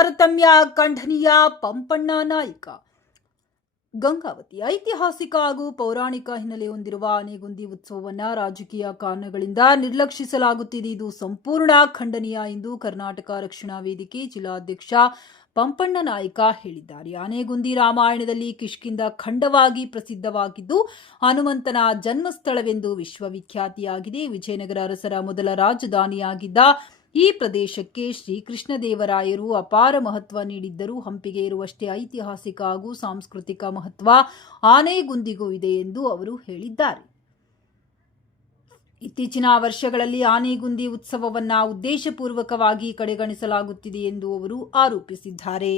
ತಾರತಮ್ಯ ಖಂಡನೀಯ. ಪಂಪಣ್ಣ ನಾಯ್ಕ. ಗಂಗಾವತಿ ಐತಿಹಾಸಿಕ ಹಾಗೂ ಪೌರಾಣಿಕ ಹಿನ್ನೆಲೆ ಹೊಂದಿರುವ ಆನೆಗುಂದಿ ಉತ್ಸವವನ್ನು ರಾಜಕೀಯ ಕಾರಣಗಳಿಂದ ನಿರ್ಲಕ್ಷಿಸಲಾಗುತ್ತಿದೆ. ಇದು ಸಂಪೂರ್ಣ ಖಂಡನೀಯ ಎಂದು ಕರ್ನಾಟಕ ರಕ್ಷಣಾ ವೇದಿಕೆ ಜಿಲ್ಲಾಧ್ಯಕ್ಷ ಪಂಪಣ್ಣ ನಾಯ್ಕ ಹೇಳಿದ್ದಾರೆ. ಆನೆಗುಂದಿ ರಾಮಾಯಣದಲ್ಲಿ ಕಿಷ್ಕಿಂಧ ಖಂಡವಾಗಿ ಪ್ರಸಿದ್ಧವಾಗಿದ್ದು ಹನುಮಂತನ ಜನ್ಮಸ್ಥಳವೆಂದು ವಿಶ್ವವಿಖ್ಯಾತಿಯಾಗಿದೆ. ವಿಜಯನಗರ ಅರಸರ ಮೊದಲ ರಾಜಧಾನಿಯಾಗಿದ್ದ ಈ ಪ್ರದೇಶಕ್ಕೆ ಶ್ರೀಕೃಷ್ಣದೇವರಾಯರು ಅಪಾರ ಮಹತ್ವ ನೀಡಿದ್ದರು. ಹಂಪಿಗೆ ಇರುವಷ್ಟೇ ಐತಿಹಾಸಿಕ ಹಾಗೂ ಸಾಂಸ್ಕೃತಿಕ ಮಹತ್ವ ಆನೆಗುಂದಿಗೂ ಇದೆ ಎಂದು ಅವರು ಹೇಳಿದ್ದಾರೆ. ಇತ್ತೀಚಿನ ವರ್ಷಗಳಲ್ಲಿ ಆನೆಗುಂದಿ ಉತ್ಸವವನ್ನು ಉದ್ದೇಶಪೂರ್ವಕವಾಗಿ ಕಡೆಗಣಿಸಲಾಗುತ್ತಿದೆ ಎಂದು ಅವರು ಆರೋಪಿಸಿದ್ದಾರೆ.